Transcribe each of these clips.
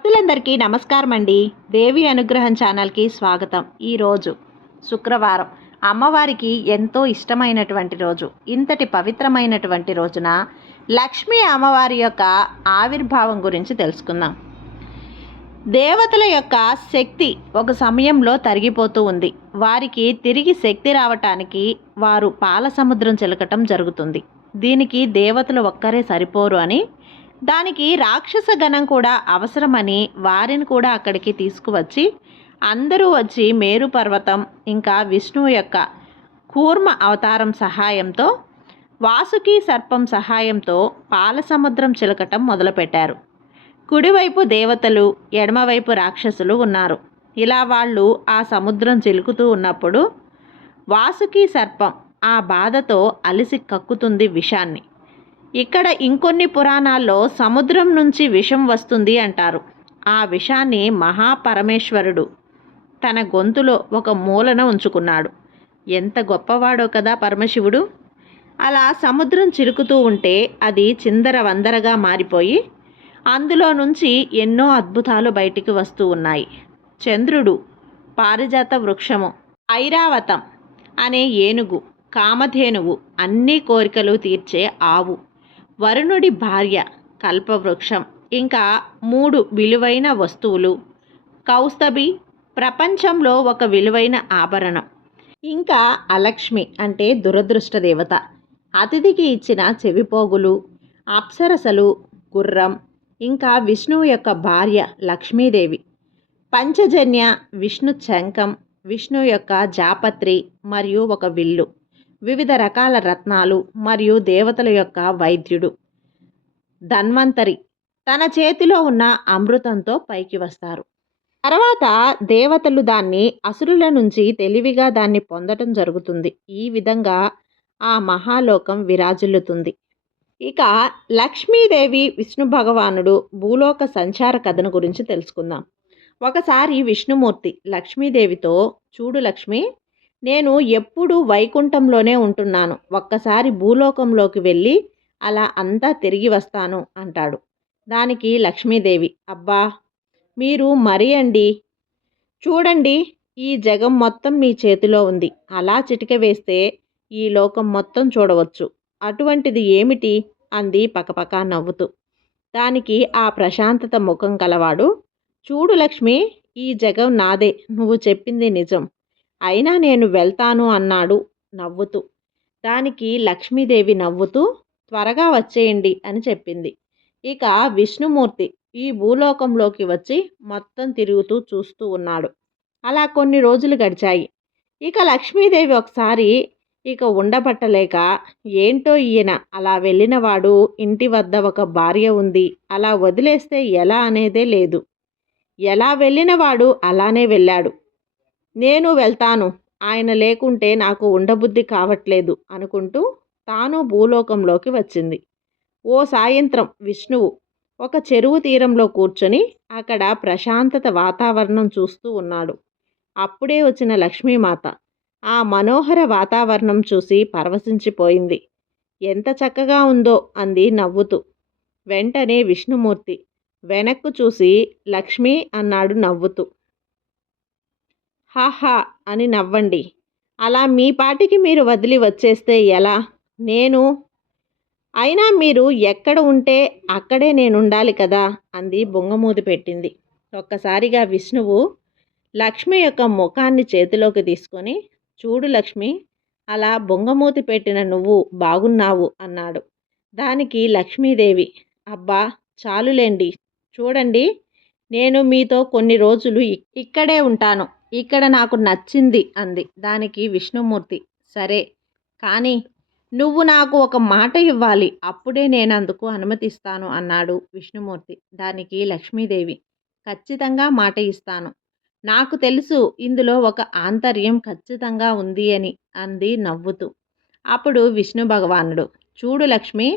భక్తులందరికీ నమస్కారం అండి దేవి అనుగ్రహం ఛానల్కి స్వాగతం. ఈరోజు శుక్రవారం అమ్మవారికి ఎంతో ఇష్టమైనటువంటి రోజు. ఇంతటి పవిత్రమైనటువంటి రోజున లక్ష్మీ అమ్మవారి యొక్క ఆవిర్భావం గురించి తెలుసుకుందాం. దేవతల యొక్క శక్తి ఒక సమయంలో తరిగిపోతూ ఉంది. వారికి తిరిగి శక్తి రావటానికి వారు పాల సముద్రం చిలకటం జరుగుతుంది. దీనికి దేవతలు ఒక్కరే సరిపోరు అని దానికి రాక్షస గణం కూడా అవసరమని వారిని కూడా అక్కడికి తీసుకువచ్చి అందరూ వచ్చి మేరు పర్వతం ఇంకా విష్ణువు యొక్క కూర్మ అవతారం సహాయంతో వాసుకి సర్పం సహాయంతో పాల సముద్రం చిలకటం మొదలుపెట్టారు. కుడివైపు దేవతలు ఎడమవైపు రాక్షసులు ఉన్నారు. ఇలా వాళ్ళు ఆ సముద్రం చిలుకుతూ ఉన్నప్పుడు వాసుకి సర్పం ఆ బాధతో అలిసి కక్కుతుంది విషాన్ని. ఇక్కడ ఇంకొన్ని పురాణాల్లో సముద్రం నుంచి విషం వస్తుంది అంటారు. ఆ విషాన్ని మహాపరమేశ్వరుడు తన గొంతులో ఒక మూలన ఉంచుకున్నాడు. ఎంత గొప్పవాడో కదా పరమశివుడు. అలా సముద్రం చిరుకుతూ ఉంటే అది చిందర వందరగా మారిపోయి అందులో నుంచి ఎన్నో అద్భుతాలు బయటికి వస్తూ ఉన్నాయి. చంద్రుడు పారిజాత వృక్షము ఐరావతం అనే ఏనుగు కామధేనువు అన్ని కోరికలు తీర్చే ఆవు. వరుణుడి భార్య కల్పవృక్షం. ఇంకా మూడు విలువైన వస్తువులు. కౌస్తభి ప్రపంచంలో ఒక విలువైన ఆభరణం. ఇంకా అలక్ష్మి అంటే దురదృష్ట దేవత అతిథికి ఇచ్చిన చెవిపోగులు అప్సరసలు గుర్రం. ఇంకా విష్ణువు యొక్క భార్య లక్ష్మీదేవి. పంచజన్య విష్ణు శంఖం విష్ణు యొక్క జాపత్రి మరియు ఒక విల్లు. వివిధ రకాల రత్నాలు మరియు దేవతల యొక్క వైద్యుడు. ధన్వంతరి తన చేతిలో ఉన్న అమృతంతో పైకి వస్తారు. తర్వాత దేవతలు దాన్ని అసురుల నుంచి తెలివిగా దాన్ని పొందటం జరుగుతుంది. ఈ విధంగా ఆ మహాలోకం విరాజిల్లుతుంది. ఇక లక్ష్మీదేవి విష్ణు భగవానుడు భూలోక సంచార కథను గురించి తెలుసుకుందాం. ఒకసారి విష్ణుమూర్తి లక్ష్మీదేవితో చూడు లక్ష్మి నేను ఎప్పుడు వైకుంఠంలోనే ఉంటున్నాను. ఒక్కసారి భూలోకంలోకి వెళ్ళి అలా అంతా తిరిగి వస్తాను అంటాడు. దానికి లక్ష్మీదేవి అబ్బా! మీరు మరీ అండి. చూడండి ఈ జగం మొత్తం మీ చేతిలో ఉంది. అలా చిటిక వేస్తే ఈ లోకం మొత్తం చూడవచ్చు. అటువంటిది ఏమిటి? అంది పకపక నవ్వుతూ. దానికి ఆ ప్రశాంతత ముఖం కలవాడు చూడు లక్ష్మి ఈ జగం నాదే. నువ్వు చెప్పింది నిజం. అయినా నేను వెళ్తాను అన్నాడు నవ్వుతూ. దానికి లక్ష్మీదేవి నవ్వుతూ త్వరగా వచ్చేయండి అని చెప్పింది. ఇక విష్ణుమూర్తి ఈ భూలోకంలోకి వచ్చి మొత్తం తిరుగుతూ చూస్తూ ఉన్నాడు. అలా కొన్ని రోజులు గడిచాయి. ఇక లక్ష్మీదేవి ఒకసారి ఇక ఉండబట్టలేక ఏంటో ఈయన అలా వెళ్ళినవాడు ఇంటి వద్ద ఒక భార్య ఉంది అలా వదిలేస్తే ఎలా అనేదే లేదు. ఎలా వెళ్ళినవాడు అలానే వెళ్ళాడు. నేను వెళ్తాను. ఆయన లేకుంటే నాకు ఉండబుద్ధి కావట్లేదు అనుకుంటూ తాను భూలోకంలోకి వచ్చింది. ఓ సాయంత్రం విష్ణువు ఒక చెరువు తీరంలో కూర్చొని అక్కడ ప్రశాంతత వాతావరణం చూస్తూ ఉన్నాడు. అప్పుడే వచ్చిన లక్ష్మీమాత ఆ మనోహర వాతావరణం చూసి పరవశించిపోయింది. ఎంత చక్కగా ఉందో అంది నవ్వుతూ. వెంటనే విష్ణుమూర్తి వెనక్కు చూసి లక్ష్మి అన్నాడు నవ్వుతూ. హాహా అని నవ్వండి. అలా మీ పాటికి మీరు వదిలి వచ్చేస్తే ఎలా? నేను అయినా మీరు ఎక్కడ ఉంటే అక్కడే నేను ఉండాలి కదా అంది బొంగమూది పెట్టింది. ఒక్కసారిగా విష్ణువు లక్ష్మి యొక్క ముఖాన్ని చేతిలోకి తీసుకొని చూడు లక్ష్మి అలా బొంగమూతి పెట్టిన నువ్వు బాగున్నావు అన్నాడు. దానికి లక్ష్మీదేవి అబ్బా చాలులేండి చూడండి నేను మీతో కొన్ని రోజులు ఇక్కడే ఉంటాను. ఇక్కడ నాకు నచ్చింది అంది. దానికి విష్ణుమూర్తి సరే కానీ నువ్వు నాకు ఒక మాట ఇవ్వాలి. అప్పుడే నేను అందుకు అనుమతిస్తాను అన్నాడు విష్ణుమూర్తి. దానికి లక్ష్మీదేవి ఖచ్చితంగా మాట ఇస్తాను. నాకు తెలుసు ఇందులో ఒక ఆంతర్యం ఖచ్చితంగా ఉంది అని అంది నవ్వుతూ. అప్పుడు విష్ణు భగవానుడు చూడు లక్ష్మి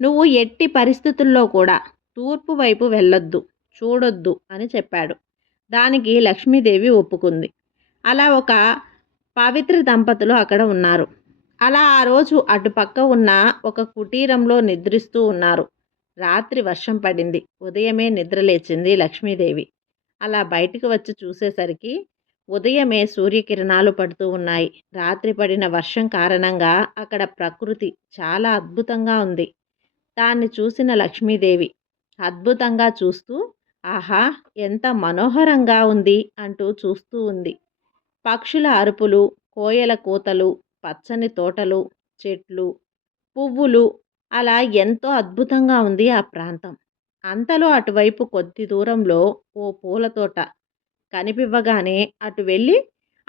నువ్వు ఎట్టి పరిస్థితుల్లో కూడా తూర్పు వైపు వెళ్ళొద్దు. చూడొద్దు అని చెప్పాడు. దానికి లక్ష్మీదేవి ఒప్పుకుంది. అలా ఒక పవిత్ర దంపతులు అక్కడ ఉన్నారు. అలా ఆ రోజు అటుపక్క ఉన్న ఒక కుటీరంలో నిద్రిస్తూ ఉన్నారు. రాత్రి వర్షం పడింది. ఉదయమే నిద్రలేచింది లక్ష్మీదేవి. అలా బయటికి వచ్చి చూసేసరికి ఉదయమే సూర్యకిరణాలు పడుతూ ఉన్నాయి. రాత్రి పడిన వర్షం కారణంగా అక్కడ ప్రకృతి చాలా అద్భుతంగా ఉంది. దాన్ని చూసిన లక్ష్మీదేవి అద్భుతంగా చూస్తూ ఆహా! ఎంత మనోహరంగా ఉంది అంటూ చూస్తూ ఉంది. పక్షుల అరుపులు కోయల కూతలు పచ్చని తోటలు చెట్లు పువ్వులు అలా ఎంతో అద్భుతంగా ఉంది ఆ ప్రాంతం. అంతలో అటువైపు కొద్ది దూరంలో ఓ పూల తోట. కనిపివ్వగానే అటు వెళ్ళి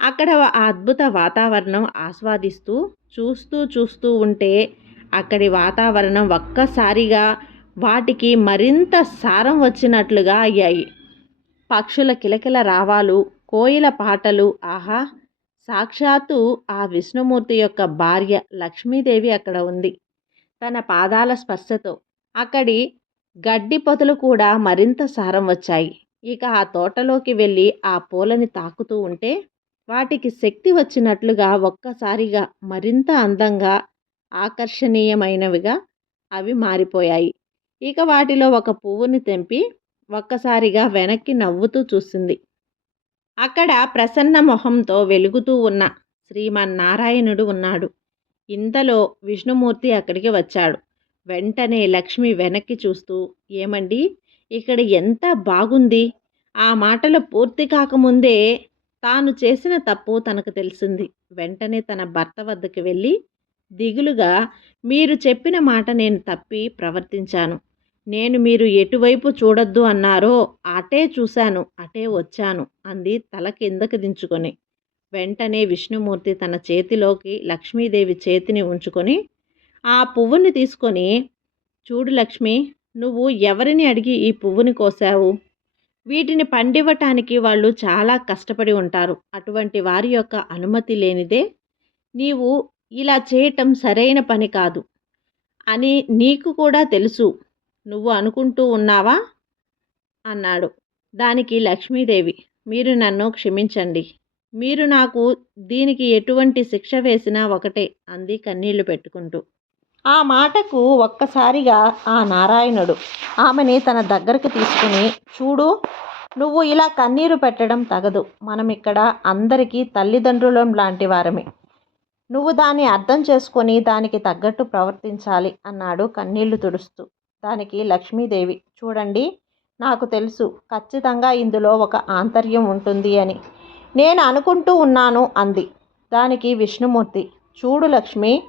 అక్కడ ఆ అద్భుత వాతావరణం ఆస్వాదిస్తూ చూస్తూ చూస్తూ ఉంటే అక్కడి వాతావరణం ఒక్కసారిగా వాటికి మరింత సారం వచ్చినట్లుగా అయ్యాయి. పక్షుల కిలకిల రావాలు కోయిల పాటలు ఆహా! సాక్షాత్తు ఆ విష్ణుమూర్తి యొక్క భార్య లక్ష్మీదేవి అక్కడ ఉంది. తన పాదాల స్పర్శతో. అక్కడి గడ్డి పొదలు కూడా మరింత సారం వచ్చాయి. ఇక ఆ తోటలోకి వెళ్ళి ఆ పూలని తాకుతూ ఉంటే వాటికి శక్తి వచ్చినట్లుగా ఒక్కసారిగా మరింత అందంగా ఆకర్షణీయమైనవిగా అవి మారిపోయాయి. ఇక వాటిలో ఒక పువ్వుని తెంపి ఒక్కసారిగా వెనక్కి నవ్వుతూ చూసింది అక్కడ ప్రసన్న మొహంతో వెలుగుతూ ఉన్న శ్రీమన్నారాయణుడు ఉన్నాడు. ఇంతలో విష్ణుమూర్తి అక్కడికి వచ్చాడు. వెంటనే లక్ష్మి వెనక్కి చూస్తూ ఏమండి ఇక్కడ ఎంత బాగుంది. ఆ మాటలు పూర్తి కాకముందే తాను చేసిన తప్పు తనకు తెలిసింది. వెంటనే తన భర్త వద్దకు వెళ్ళి దిగులుగా మీరు చెప్పిన మాట నేను తప్పి ప్రవర్తించాను. నేను మీరు ఎటువైపు చూడొద్దు అన్నారో అటే చూశాను అటే వచ్చాను అంది తల కిందకి దించుకొని. వెంటనే విష్ణుమూర్తి తన చేతిలోకి లక్ష్మీదేవి చేతిని ఉంచుకొని ఆ పువ్వుని తీసుకొని చూడు లక్ష్మి నువ్వు ఎవరిని అడిగి ఈ పువ్వుని కోసావు వీటిని పండివ్వటానికి వాళ్ళు చాలా కష్టపడి ఉంటారు అటువంటి వారి యొక్క అనుమతి లేనిదే నీవు ఇలా చేయటం సరైన పని కాదు అని నీకు కూడా తెలుసు నువ్వు అనుకుంటూ ఉన్నావా? అన్నాడు. దానికి లక్ష్మీదేవి మీరు నన్ను క్షమించండి. మీరు నాకు దీనికి ఎటువంటి శిక్ష వేసినా ఒకటే అంది కన్నీళ్ళు పెట్టుకుంటూ. ఆ మాటకు ఒక్కసారిగా ఆ నారాయణుడు ఆమెని తన దగ్గరకు తీసుకుని చూడు నువ్వు ఇలా కన్నీరు పెట్టడం తగదు. మనం ఇక్కడ అందరికీ తల్లిదండ్రులం లాంటి వారమే. నువ్వు దాన్ని అర్థం చేసుకొని దానికి తగ్గట్టు ప్రవర్తించాలి అన్నాడు కన్నీళ్ళు తుడుస్తూ. దానికి లక్ష్మీదేవి చూడండి నాకు తెలుసు ఖచ్చితంగా ఇందులో ఒక ఆంతర్యం ఉంటుంది అని. నేను అనుకుంటూ ఉన్నాను అంది. దానికి విష్ణుమూర్తి చూడు లక్ష్మి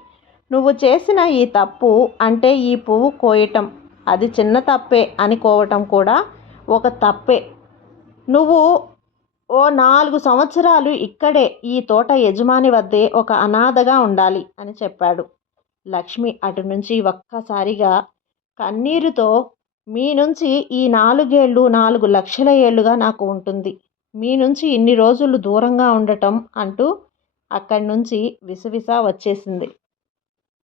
నువ్వు చేసిన ఈ తప్పు అంటే ఈ పువ్వు కోయటం అది చిన్న తప్పే అనుకోవటం కూడా ఒక తప్పే. నువ్వు ఓ నాలుగు సంవత్సరాలు ఇక్కడే ఈ తోట యజమాని వద్దే ఒక అనాథగా ఉండాలి అని చెప్పాడు. లక్ష్మి అటు నుంచి ఒక్కసారిగా కన్నీరుతో మీ నుంచి ఈ నాలుగేళ్ళు నాలుగు లక్షల ఏళ్ళుగా నాకు ఉంటుంది. మీ నుంచి ఇన్ని రోజులు దూరంగా ఉండటం అంటూ అక్కడి నుంచి విసవిస వచ్చేసింది.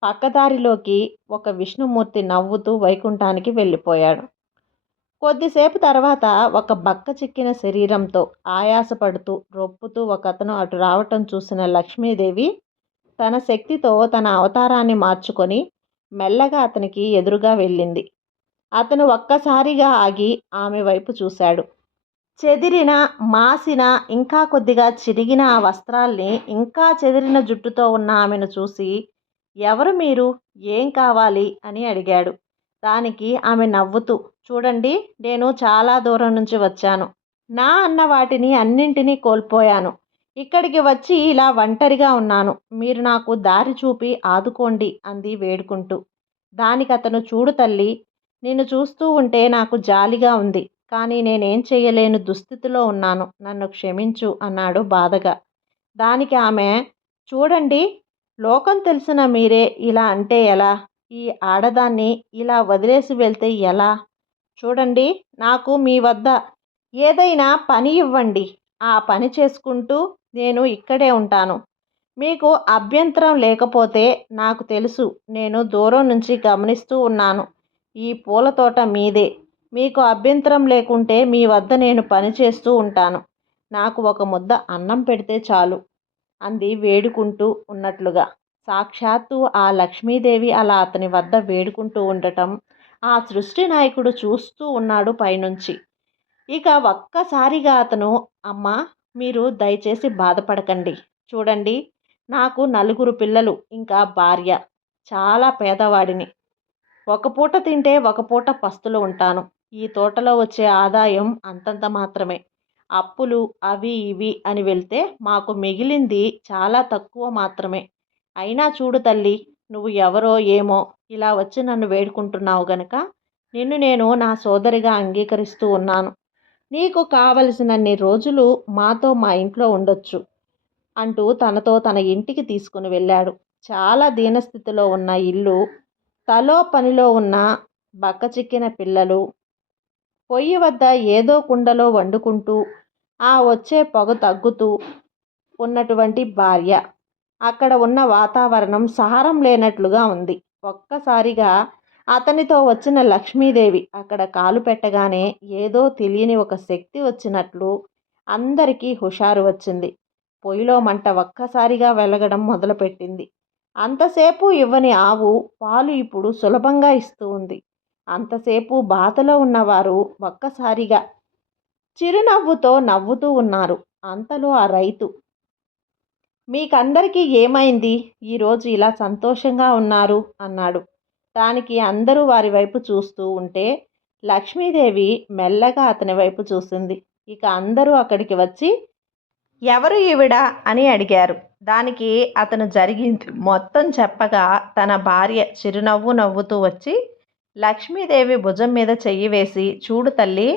పక్కదారిలోకి ఒక విష్ణుమూర్తి నవ్వుతూ వైకుంఠానికి వెళ్ళిపోయాడు. కొద్దిసేపు తర్వాత ఒక బక్క చిక్కిన శరీరంతో ఆయాసపడుతూ రొప్పుతూ ఒకతను అటు రావటం చూసిన లక్ష్మీదేవి తన శక్తితో తన అవతారాన్ని మార్చుకొని మెల్లగా అతనికి ఎదురుగా వెళ్ళింది. అతను ఒక్కసారిగా ఆగి ఆమె వైపు చూశాడు. చెదిరిన మాసిన ఇంకా కొద్దిగా చిరిగిన ఆ వస్త్రాల్ని ఇంకా చెదిరిన జుట్టుతో ఉన్న ఆమెను చూసి ఎవరు మీరు? ఏం కావాలి? అని అడిగాడు. దానికి ఆమె నవ్వుతూ చూడండి నేను చాలా దూరం నుంచి వచ్చాను. నా అన్న వాటిని అన్నింటినీ కోల్పోయాను. ఇక్కడికి వచ్చి ఇలా ఒంటరిగా ఉన్నాను. మీరు నాకు దారి చూపి ఆదుకోండి అంది వేడుకుంటూ. దానికి అతను చూడు తల్లి నిన్ను చూస్తూ ఉంటే నాకు జాలిగా ఉంది. కానీ నేనేం చేయలేను దుస్థితిలో ఉన్నాను. నన్ను క్షమించు అన్నాడు బాధగా. దానికి ఆమె చూడండి లోకం తెలిసిన మీరే ఇలా అంటే ఎలా? ఈ ఆడదాన్ని ఇలా వదిలేసి వెళ్తే ఎలా? చూడండి నాకు మీ వద్ద ఏదైనా పని ఇవ్వండి. ఆ పని చేసుకుంటూ నేను ఇక్కడే ఉంటాను. మీకు అభ్యంతరం లేకపోతే నాకు తెలుసు నేను దూరం నుంచి గమనిస్తూ ఉన్నాను. ఈ పూల తోట మీదే. మీకు అభ్యంతరం లేకుంటే మీ వద్ద నేను పని చేస్తూ ఉంటాను. నాకు ఒక ముద్ద అన్నం పెడితే చాలు అంది వేడుకుంటూ ఉన్నట్లుగా. సాక్షాత్తు ఆ లక్ష్మీదేవి అలా అతని వద్ద వేడుకుంటూ ఉండటం ఆ సృష్టి నాయకుడు చూస్తూ ఉన్నాడు పైనుంచి. ఇక ఒక్కసారిగా అతను అమ్మ మీరు దయచేసి బాధపడకండి. చూడండి నాకు నలుగురు పిల్లలు ఇంకా భార్య. చాలా పేదవాడిని. ఒక పూట తింటే ఒక పూట పస్తులు ఉంటాను. ఈ తోటలో వచ్చే ఆదాయం అంతంత మాత్రమే. అప్పులు అవి ఇవి అని వెళ్తే మాకు మిగిలింది చాలా తక్కువ మాత్రమే. అయినా చూడు తల్లి నువ్వు ఎవరో ఏమో ఇలా వచ్చి నన్ను వేడుకుంటున్నావు గనక నిన్ను నేను నా సోదరిగా అంగీకరిస్తూ ఉన్నాను. నీకు కావలసినన్ని రోజులు మాతో మా ఇంట్లో ఉండొచ్చు అంటూ తనతో తన ఇంటికి తీసుకుని వెళ్ళాడు. చాలా దీనస్థితిలో ఉన్న ఇల్లు తలో పనిలో ఉన్న బక్కచిక్కిన పిల్లలు పొయ్యి వద్ద ఏదో కుండలో వండుకుంటూ ఆ వచ్చే పొగ తగ్గుతూ ఉన్నటువంటి భార్య. అక్కడ ఉన్న వాతావరణం సహారం లేనట్లుగా ఉంది. ఒక్కసారిగా అతనితో వచ్చిన లక్ష్మీదేవి అక్కడ కాలు పెట్టగానే ఏదో తెలియని ఒక శక్తి వచ్చినట్లు అందరికీ హుషారు వచ్చింది. పొయ్యిలో మంట ఒక్కసారిగా వెలగడం మొదలుపెట్టింది. అంతసేపు ఇవ్వని ఆవు పాలు ఇప్పుడు సులభంగా ఇస్తూ ఉంది. అంతసేపు బాధలో ఉన్నవారు ఒక్కసారిగా చిరునవ్వుతో నవ్వుతూ ఉన్నారు. అంతలో ఆ రైతు మీకందరికీ ఏమైంది? ఈరోజు ఇలా సంతోషంగా ఉన్నారు అన్నాడు. దానికి అందరూ వారి వైపు చూస్తూ ఉంటే లక్ష్మీదేవి మెల్లగా అతని వైపు చూసింది. ఇక అందరూ అక్కడికి వచ్చి ఎవరు ఈవిడ? అని అడిగారు. దానికి అతను జరిగింది మొత్తం చెప్పగా తన భార్య చిరునవ్వు నవ్వుతూ వచ్చి లక్ష్మీదేవి భుజం మీద చెయ్యి వేసి చూడు తల్లి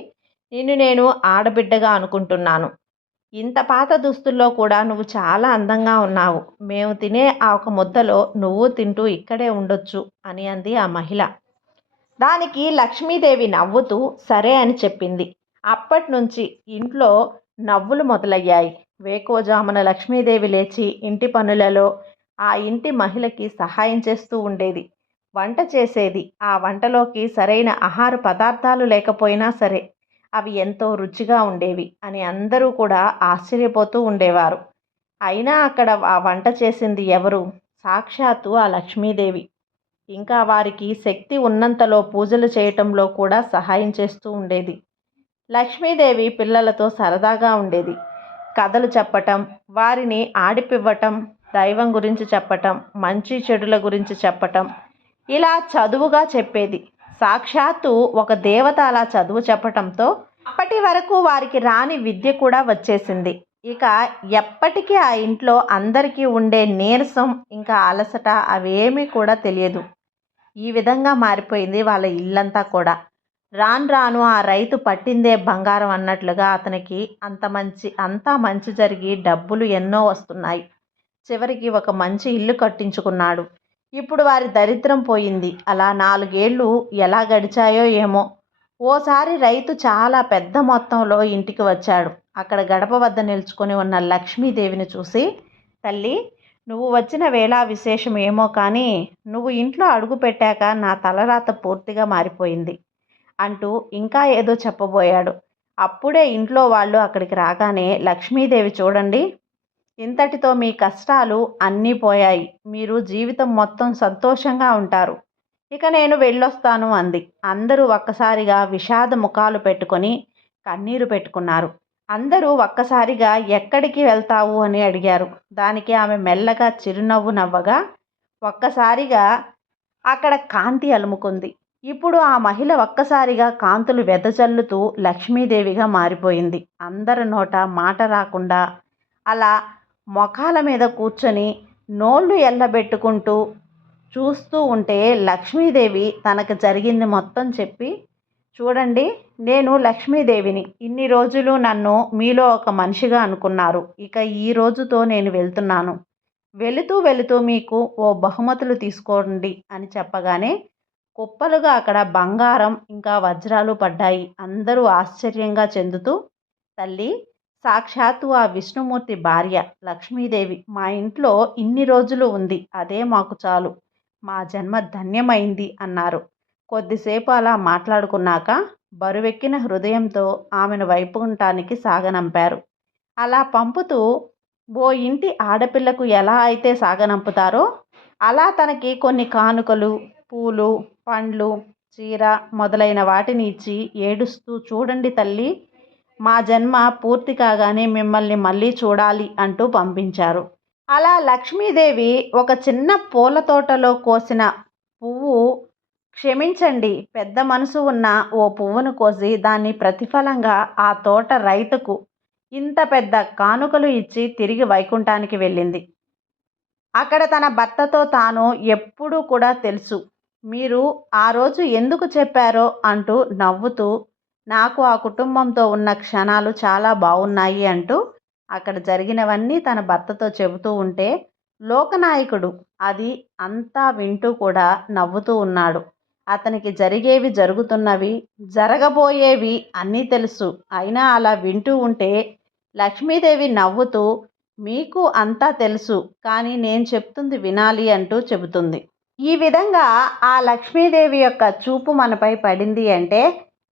నిన్ను నేను ఆడబిడ్డగా అనుకుంటున్నాను. ఇంత పాత దుస్తుల్లో కూడా నువ్వు చాలా అందంగా ఉన్నావు. మేము తినే ఆ ఒక ముద్దలో నువ్వు తింటూ ఇక్కడే ఉండొచ్చు అని అంది ఆ మహిళ. దానికి లక్ష్మీదేవి నవ్వుతూ సరే అని చెప్పింది. అప్పటి నుంచి ఇంట్లో నవ్వులు మొదలయ్యాయి. వేకోజామున లక్ష్మీదేవి లేచి ఇంటి పనులలో ఆ ఇంటి మహిళకి సహాయం చేస్తూ ఉండేది. వంట చేసేది. ఆ వంటలోకి సరైన ఆహార పదార్థాలు లేకపోయినా సరే అవి ఎంతో రుచిగా ఉండేవి అని అందరూ కూడా ఆశ్చర్యపోతూ ఉండేవారు. అయినా అక్కడ ఆ వంట చేసింది ఎవరు? సాక్షాత్తు ఆ లక్ష్మీదేవి. ఇంకా వారికి శక్తి ఉన్నంతలో పూజలు చేయటంలో కూడా సహాయం చేస్తూ ఉండేది. లక్ష్మీదేవి పిల్లలతో సరదాగా ఉండేది. కథలు చెప్పటం వారిని ఆడిపివ్వటం దైవం గురించి చెప్పటం మంచి చెడుల గురించి చెప్పటం ఇలా చదువుగా చెప్పేది. సాక్షాత్తు ఒక దేవత అలా చదువు చెప్పటంతో అప్పటి వరకు వారికి రాని విద్య కూడా వచ్చేసింది. ఇక ఎప్పటికీ ఆ ఇంట్లో అందరికీ ఉండే నీరసం ఇంకా అలసట అవేమీ కూడా తెలియదు. ఈ విధంగా మారిపోయింది వాళ్ళ ఇల్లంతా కూడా. రాను రాను ఆ రైతు పట్టిందే బంగారం అన్నట్లుగా అతనికి అంత మంచి అంతా మంచి జరిగి డబ్బులు ఎన్నో వస్తున్నాయి. చివరికి ఒక మంచి ఇల్లు కట్టించుకున్నాడు. ఇప్పుడు వారి దరిద్రం పోయింది. అలా నాలుగేళ్ళు ఎలా గడిచాయో ఏమో. ఓసారి రైతు చాలా పెద్ద మొత్తంలో ఇంటికి వచ్చాడు. అక్కడ గడప వద్ద నిల్చుకొని ఉన్న లక్ష్మీదేవిని చూసి తల్లి నువ్వు వచ్చిన వేళ విశేషం ఏమో కానీ నువ్వు ఇంట్లో అడుగు పెట్టాక నా తలరాత పూర్తిగా మారిపోయింది అంటూ ఇంకా ఏదో చెప్పబోయాడు. అప్పుడే ఇంట్లో వాళ్ళు అక్కడికి రాగానే లక్ష్మీదేవి చూడండి ఇంతటితో మీ కష్టాలు అన్నీ పోయాయి. మీరు జీవితం మొత్తం సంతోషంగా ఉంటారు. ఇక నేను వెళ్ళొస్తాను అంది. అందరూ ఒక్కసారిగా విషాద ముఖాలు పెట్టుకొని కన్నీరు పెట్టుకున్నారు. అందరూ ఒక్కసారిగా ఎక్కడికి వెళ్తావు అని అడిగారు. దానికి ఆమె మెల్లగా చిరునవ్వు నవ్వగా ఒక్కసారిగా అక్కడ కాంతి అలుముకుంది. ఇప్పుడు ఆ మహిళ ఒక్కసారిగా కాంతులు వెదజల్లుతూ లక్ష్మీదేవిగా మారిపోయింది. అందరి నోట మాట రాకుండా అలా మొఖాల మీద కూర్చొని నోళ్ళు ఎల్లబెట్టుకుంటూ చూస్తూ ఉంటే లక్ష్మీదేవి తనకు జరిగింది మొత్తం చెప్పి చూడండి నేను లక్ష్మీదేవిని. ఇన్ని రోజులు నన్ను మీలో ఒక మనిషిగా అనుకున్నారు. ఇక ఈ రోజుతో నేను వెళ్తున్నాను. వెళుతూ వెళుతూ మీకు ఓ బహుమతులు తీసుకోండి అని చెప్పగానే కుప్పలుగా అక్కడ బంగారం ఇంకా వజ్రాలు పడ్డాయి. అందరూ ఆశ్చర్యంగా చెందుతూ తల్లి సాక్షాత్తు ఆ విష్ణుమూర్తి భార్య లక్ష్మీదేవి మా ఇంట్లో ఇన్ని రోజులు ఉంది అదే మాకు చాలు. మా జన్మ ధన్యమైంది అన్నారు. కొద్దిసేపు అలా మాట్లాడుకున్నాక బరువెక్కిన హృదయంతో ఆమెను వైపుంటానికి సాగనంపారు. అలా పంపుతూ ఓ ఇంటి ఆడపిల్లకు ఎలా అయితే సాగనంపుతారో అలా తనకి కొన్ని కానుకలు పూలు పండ్లు చీర మొదలైన వాటిని ఇచ్చి ఏడుస్తూ చూడండి తల్లి మా జన్మ పూర్తి కాగానే మిమ్మల్ని మళ్ళీ చూడాలి అంటూ పంపించారు. అలా లక్ష్మీదేవి ఒక చిన్న పూల తోటలో కోసిన పువ్వు క్షమించండి పెద్ద మనసు ఉన్న ఓ పువ్వును కోసి దాన్ని ప్రతిఫలంగా ఆ తోట రైతుకు ఇంత పెద్ద కానుకలు ఇచ్చి తిరిగి వైకుంఠానికి వెళ్ళింది. అక్కడ తన భర్తతో తాను ఎప్పుడూ కూడా తెలుసు. మీరు ఆ రోజు ఎందుకు చెప్పారో అంటూ నవ్వుతూ నాకు ఆ కుటుంబంతో ఉన్న క్షణాలు చాలా బాగున్నాయి అంటూ అక్కడ జరిగినవన్నీ తన భర్తతో చెబుతూ ఉంటే లోకనాయకుడు అది అంతా వింటూ కూడా నవ్వుతూ ఉన్నాడు. అతనికి జరిగేవి జరుగుతున్నవి జరగబోయేవి అన్నీ తెలుసు. అయినా అలా వింటూ ఉంటే లక్ష్మీదేవి నవ్వుతూ మీకు అంతా తెలుసు కానీ నేను చెప్తుంది వినాలి అంటూ చెబుతుంది. ఈ విధంగా ఆ లక్ష్మీదేవి యొక్క చూపు మనపై పడింది అంటే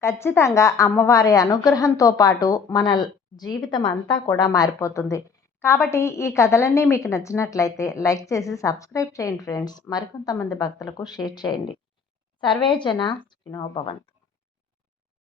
ఖచ్చితంగా అమ్మవారి అనుగ్రహంతో పాటు మన జీవితం అంతా కూడా మారిపోతుంది. కాబట్టి ఈ కథలన్నీ మీకు నచ్చినట్లయితే లైక్ చేసి సబ్స్క్రైబ్ చేయండి ఫ్రెండ్స్. మరికొంతమంది భక్తులకు షేర్ చేయండి. సర్వే జన సుఖినో భవంతు.